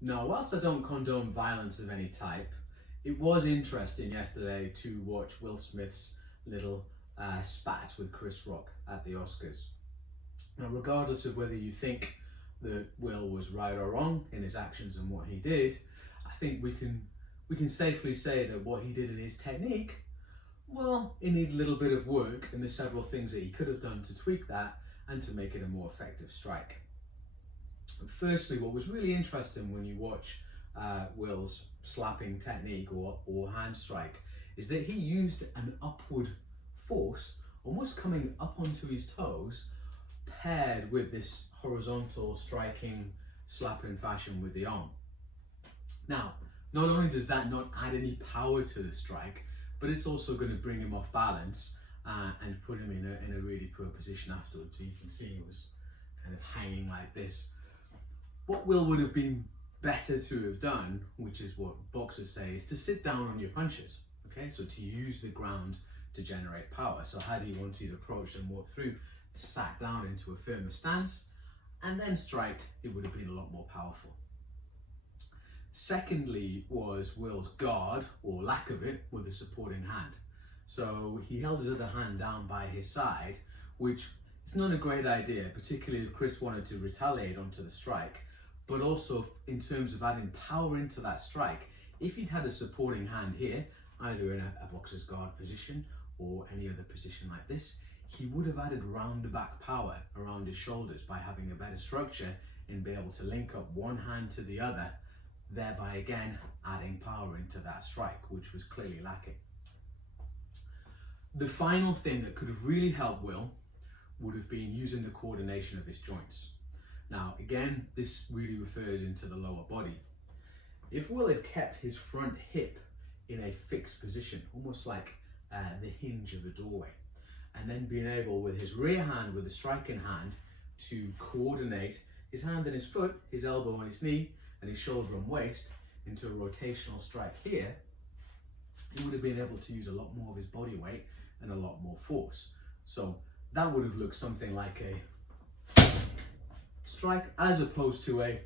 Now, whilst I don't condone violence of any type, it was interesting yesterday to watch Will Smith's little spat with Chris Rock at the Oscars. Now, regardless of whether you think that Will was right or wrong in his actions and what he did, I think we can safely say that what he did in his technique, well, it needed a little bit of work, and there's several things that he could have done to tweak that and to make it a more effective strike. Firstly, what was really interesting when you watch Will's slapping technique or hand strike is that he used an upward force, almost coming up onto his toes, paired with this horizontal striking, slapping fashion with the arm. Now, not only does that not add any power to the strike, but it's also going to bring him off balance and put him in a really poor position afterwards. So you can see he was kind of hanging like this. What Will would have been better to have done, which is what boxers say, is to sit down on your punches, okay? So to use the ground to generate power. So had he wanted to approach and walk through, sat down into a firmer stance, and then striked, it would have been a lot more powerful. Secondly was Will's guard, or lack of it, with a supporting hand. So he held his other hand down by his side, which is not a great idea, particularly if Chris wanted to retaliate onto the strike. But also in terms of adding power into that strike, if he'd had a supporting hand here, either in a boxer's guard position or any other position like this, he would have added round the back power around his shoulders by having a better structure and be able to link up one hand to the other, thereby again adding power into that strike, which was clearly lacking. The final thing that could have really helped Will would have been using the coordination of his joints. Now, again, this really refers into the lower body. If Will had kept his front hip in a fixed position, almost like the hinge of a doorway, and then being able with his rear hand, with the striking hand, to coordinate his hand and his foot, his elbow and his knee, and his shoulder and waist into a rotational strike here, he would have been able to use a lot more of his body weight and a lot more force. So that would have looked something like a strike as opposed to a